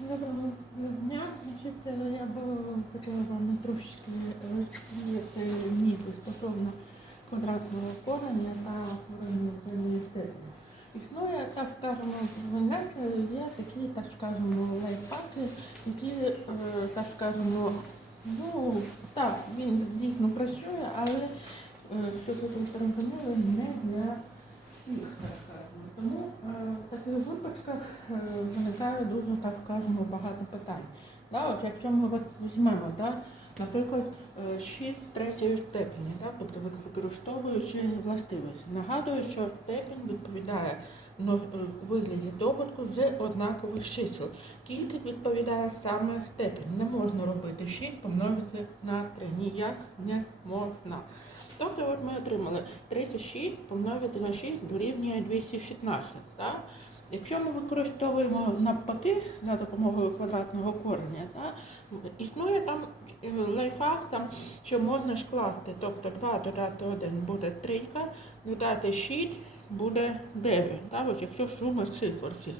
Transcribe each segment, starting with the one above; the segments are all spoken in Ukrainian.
Доброго дня. Е, я би хотіла вам трошечки розповісти міфи стосовно квадратного корення та коренної степені. Існує, так скажемо, в є такі, так скажемо, лайфхаки, які, е, так скажемо, ну, так, він дійсно працює, але е, що тут інформує, не для всіх. Тому е, в таких випадках е, виникає дуже, так скажемо, багато питань. Да, от якщо ми візьмемо, да, наприклад, е, щит третьої степені, да, тобто використовуючи властивості. Нагадую, що степень відповідає е, вигляді добутку вже однакових чисел. Кількість відповідає саме степень. Не можна робити 6 помножити на 3. Ніяк не можна. Тобто от ми отримали 36 помножити на 6 дорівнює 216. Так? Якщо ми використовуємо навпаки за допомогою квадратного кореня, так, існує там е, лайфхак, там, що можна скласти, тобто 2 додати 1 буде 3, додати 6 буде 9, так, ось якщо сума з цифр цих.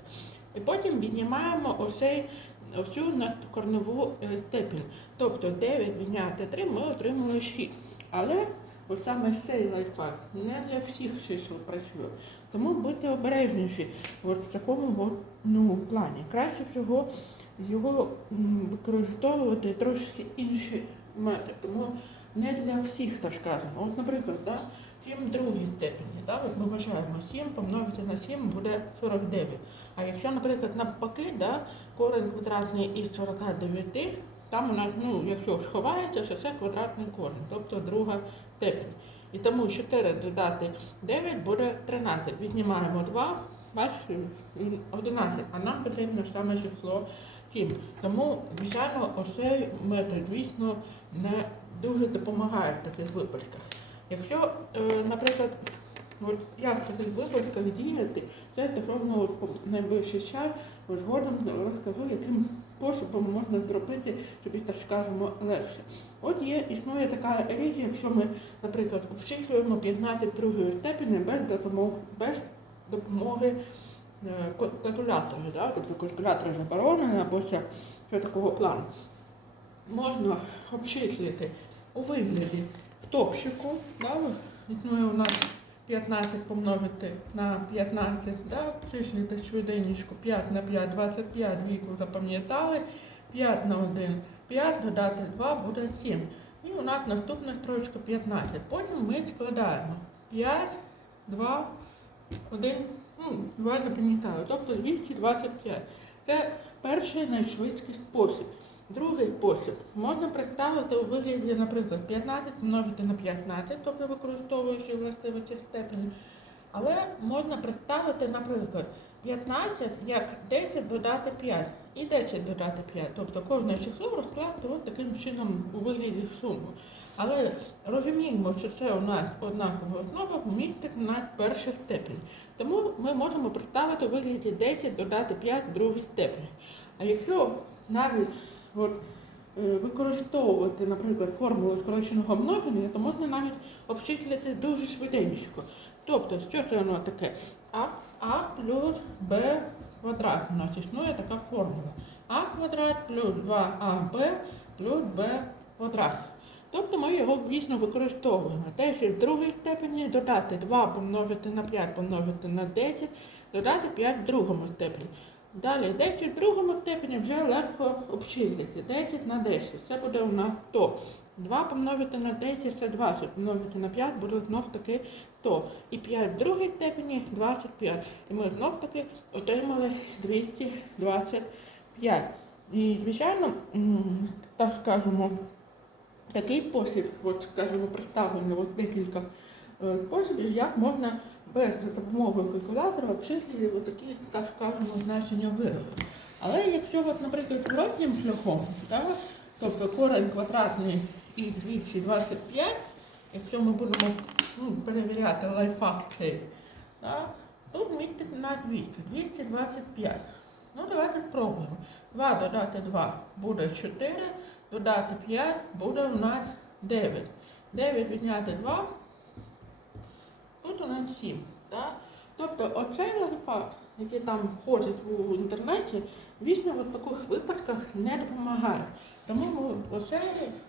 І потім віднімаємо оцей, оцю надкорневу е, степінь. Тобто 9 відняти 3 ми отримали 6. Але От саме цей лайфхак не для всіх чисел працює. Тому будьте обережніші от в такому ну, плані. Краще всього його використовувати трошки інший метод. Тому не для всіх, так скажемо. От, наприклад, да, 7 другій степені. Да, от ми вважаємо 7 помножити на 7 буде 49. А якщо, наприклад, навпаки, да, корень квадратний із 49, там у нас, ну, якщо сховається, що це квадратний корень, тобто друга степень. І тому 4 додати 9 буде 13. Віднімаємо 2, бачите, 11, а нам потрібно саме число 7. Тому, звичайно, оцей метод, звісно, не дуже допомагає в таких випадках. Якщо, е, наприклад, от як в таких випадках діяти, це стосовно найближчий час, згодом розкажу, яким способом можна зробити, тобі так скажемо, легше. От є, існує така річ, якщо ми, наприклад, обчислюємо 15 другої степені без допомоги, без допомоги е, калькулятора, да? тобто калькулятор заборонений або ще, ще такого плану. Можна обчислити у вигляді топчику, да? існує у нас 15 помножити на 15, да? обчислити швиденечко 5 на 5, 25, віку запам'ятали, 5 на 1, 5, додати 2 буде 7. І у нас наступна строчка 15. Потім ми складаємо 5, 2, 1, ну, 2 запам'ятаю, тобто 225. Це перший найшвидший спосіб. Другий спосіб можна представити у вигляді, наприклад, 15 помножити на 15, тобто використовуючи властивості степені. Але можна представити, наприклад, 15 як 10 додати 5 і 10 додати 5. Тобто кожне число розкласти от таким чином у вигляді суму. Але розуміємо, що це у нас однакова основа містить на перша степень. Тому ми можемо представити у вигляді 10 додати 5 в другій степені. А якщо навіть от, е, використовувати, наприклад, формулу скороченого множення, то можна навіть обчислити дуже швиденько. Тобто, що це воно таке? А, а плюс Б квадрат. У нас існує така формула. А квадрат плюс 2АБ плюс Б квадрат. Тобто ми його дійсно використовуємо. Те, що в другій степені додати 2 помножити на 5 помножити на 10, додати 5 в другому степені. Далі 10 в другому степені вже легко обчислити. 10 на 10. Це буде у нас 100. 2 помножити на 10 це 20. Помножити на 5 буде знов таки 100. І 5 в другій степені 25. І ми знов таки отримали 225. І, звичайно, так скажемо, такий спосіб, от, скажімо, представлено от декілька е, способів, як можна без допомогою калькулятора обчислити от такі, так скажемо, значення виразу. Але якщо, от, наприклад, зворотнім шляхом, так, тобто корень квадратний і 225, якщо ми будемо ну, перевіряти лайфхак цей, так, тут містить на 200, 225. Ну, давайте спробуємо. 2 додати 2 буде 4, додати 5 буде у нас 9. 9 відняти 2, нас 7. Так? Тобто оцей лайфхак які там ходять в інтернеті, вічно в таких випадках не допомагає. Тому ми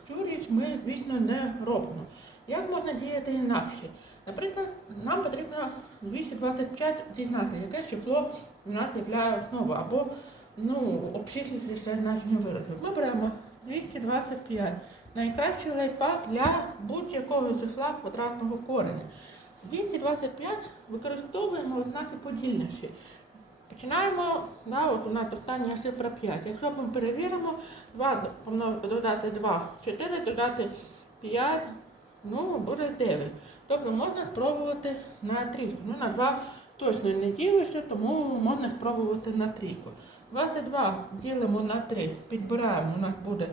цю річ ми, звісно, не робимо. Як можна діяти інакше? Наприклад, нам потрібно 225 дізнати, яке число в нас є основа, або ну, обчислити це значення. Ми беремо 225. Найкращий лайфхак для будь-якого числа квадратного кореня. 225 використовуємо ознаки подільності. Починаємо, да, от у нас остання цифра 5. Якщо ми перевіримо, 2 додати 2, 4 додати 5, ну, буде 9. Тобто можна спробувати на трійку. Ну, на 2 точно не ділиться, тому можна спробувати на трійку. 22 ділимо на 3, підбираємо, у нас буде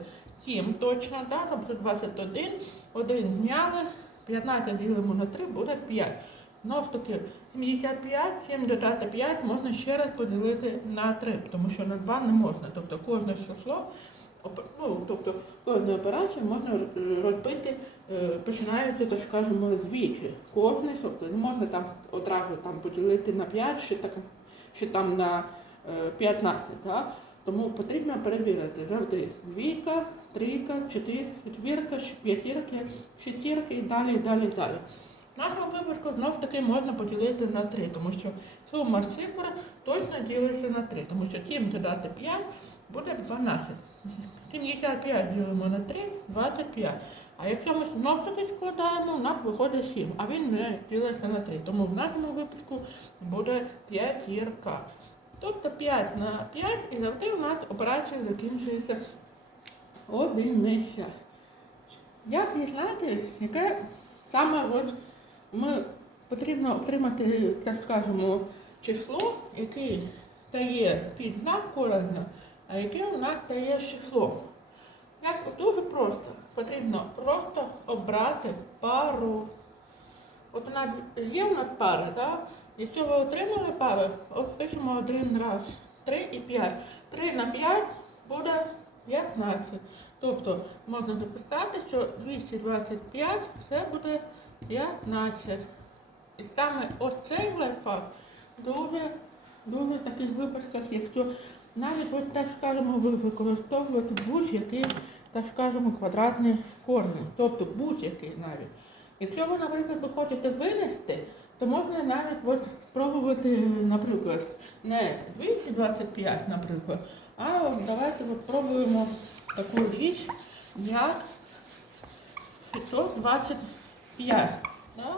7 точно, да? тобто 21, 1 зняли, 15 ділимо на 3, буде 5. Знов таки 75, 7 додати 5 можна ще раз поділити на 3, тому що на 2 не можна. Тобто кожне число, ну, тобто кожну операцію можна роз- розбити, е, починаючи, так скажемо, звідки. Кожне, тобто не можна там одразу там поділити на 5, чи, так, чи там на е, 15. Да? Тому потрібно перевірити завжди двійка, трійка, четвірка, п'ятірка, шестірка і далі, і далі, і далі. В нашому випадку знов таки можна поділити на 3, тому що сума цифр точно ділиться на 3, тому що 7 додати 5 буде 12. 75 ділимо на 3, 25. А якщо ми знов таки складаємо, у нас виходить 7, а він не ділиться на 3. Тому в нашому випадку буде п'ятірка. Тобто 5 на 5 і завжди у нас операція закінчується одиниця. Як дізнати, яке саме от ми потрібно отримати, так скажемо, число, яке дає під знак кореня, а яке у нас дає число. Як дуже просто. Потрібно просто обрати пару. От у нас є у нас пара, так? Якщо ви отримали пару, от пишемо один раз. 3 і 5. 3 на 5 буде 15. Тобто можна записати, що 225 це буде 15. І саме ось цей лайфхак дуже, дуже в таких випадках, якщо навіть ось так скажемо, ви використовуєте будь-який, так скажемо, квадратний корінь, тобто будь-який навіть. Якщо ви, наприклад, ви хочете винести, то можна навіть от спробувати, наприклад, не 225, наприклад, а от давайте от спробуємо таку річ, як 525. Да?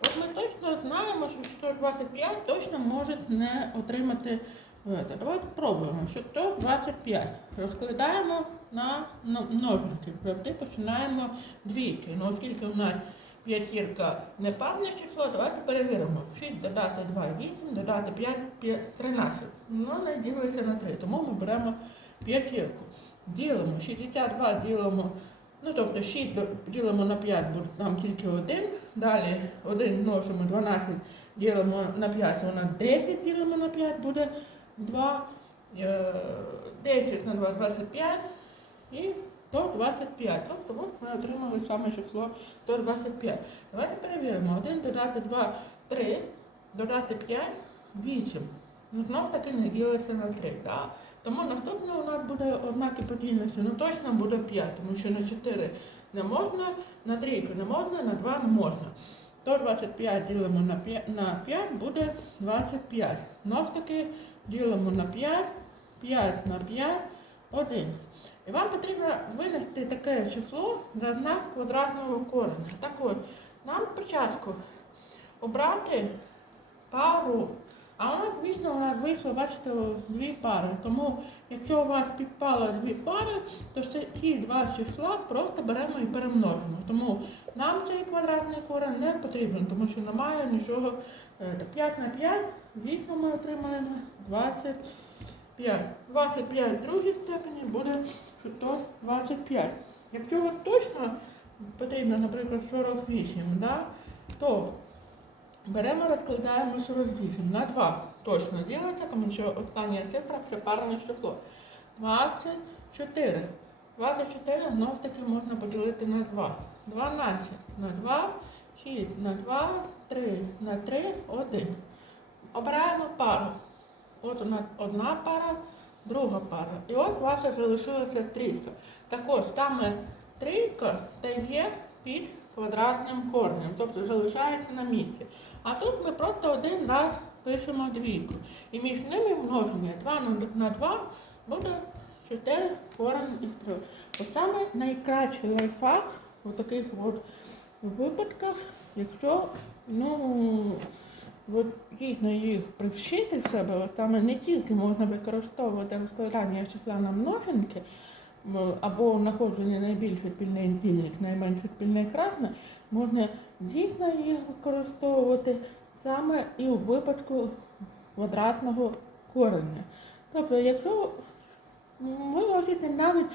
От ми точно знаємо, що 125 точно може не отримати. це. Давайте спробуємо. 125 розкладаємо на множники. Завжди починаємо двійки. Ну, оскільки у нас п'ятірка непарне число, давайте перевіримо. 6 додати 2, 8, додати 5, 5 13. Ну, не ділиться на 3, тому ми беремо п'ятірку. Ділимо 62, ділимо Ну, тобто 6 ділимо на 5, буде там тільки 1. Далі 1 множимо 12, ділимо на 5, вона 10 ділимо на 5, буде 2. Е, 10 на 2 25 і 125. Тобто от ми отримали саме число 125. Давайте перевіримо. 1 додати 2, 3, додати 5, 8. Ну, знов таки не ділиться на 3. Да? Тому наступне у нас буде ознаки подільності, ну точно буде 5, тому що на 4 не можна, на трійку не можна, на 2 не можна. То 25 ділимо на 5, на 5 буде 25. Знов таки ділимо на 5, 5 на 5, 1. І вам потрібно винести таке число за знак квадратного кореня. Так от, нам спочатку обрати пару а у нас, звісно, у нас вийшло, бачите, дві пари. Тому, якщо у вас підпало дві пари, то ці два числа просто беремо і перемножимо. Тому нам цей квадратний корень не потрібен, тому що немає нічого. Е, 5 на 5, звісно, ми отримаємо 25. 25 в другій степені буде 125. Якщо от точно потрібно, наприклад, 48, да, то Беремо, розкладаємо 48 на 2. Точно ділиться, тому що остання цифра це парне число. 24. 24 знов таки можна поділити на 2. 12 на 2, 6 на 2, 3 на 3, 1. Обираємо пару. От у нас одна пара, друга пара. І от ваша залишилася трійка. Також саме трійка стає під квадратним коренем, тобто залишається на місці. А тут ми просто один раз пишемо двійку. І між ними множення 2 на 2 буде 4 корень із 3. От саме найкращий лайфхак у таких от випадках, якщо ну, дійсно їх привчити в себе, саме не тільки можна використовувати розкладання числа на множинки, або знаходження найбільший спільний дільник, найменший спільний кратне, можна дійсно їх використовувати саме і у випадку квадратного кореня. Тобто, якщо ви можете навіть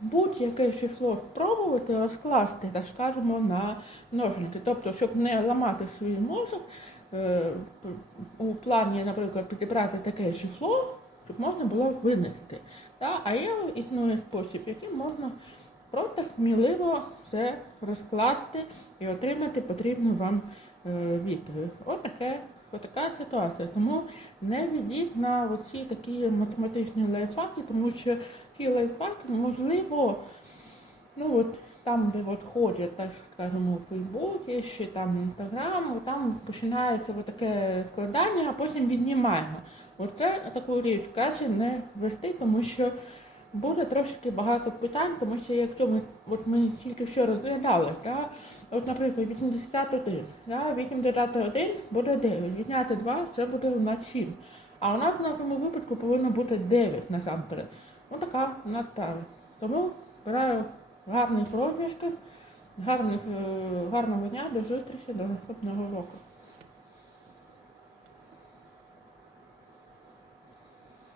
будь-яке число спробувати розкласти, так скажемо, на множинки. Тобто, щоб не ламати свій мозок, у плані, наприклад, підібрати таке число, щоб можна було винести. А є існує спосіб, яким можна просто сміливо все розкласти і отримати потрібну вам е, відповідь. Отаке, отака ситуація. Тому не ведіть на оці такі математичні лайфхаки, тому що ці лайфхаки, можливо, ну от там, де от ходять, так скажемо, у Фейсбуці, чи там Інстаграм, там починається от таке складання, а потім віднімаємо. Оце таку річ краще не вести, тому що буде трошки багато питань, тому що якщо ми, от ми тільки що розглядали, да, от, наприклад, 81, да, 8 додати 1 буде 9, відняти 2 це буде у нас 7. А у нас в нашому випадку повинно бути 9 насамперед. Ось така у нас справа. Тому бажаю гарних розв'язків, гарних, е, гарного дня, до зустрічі, до наступного року.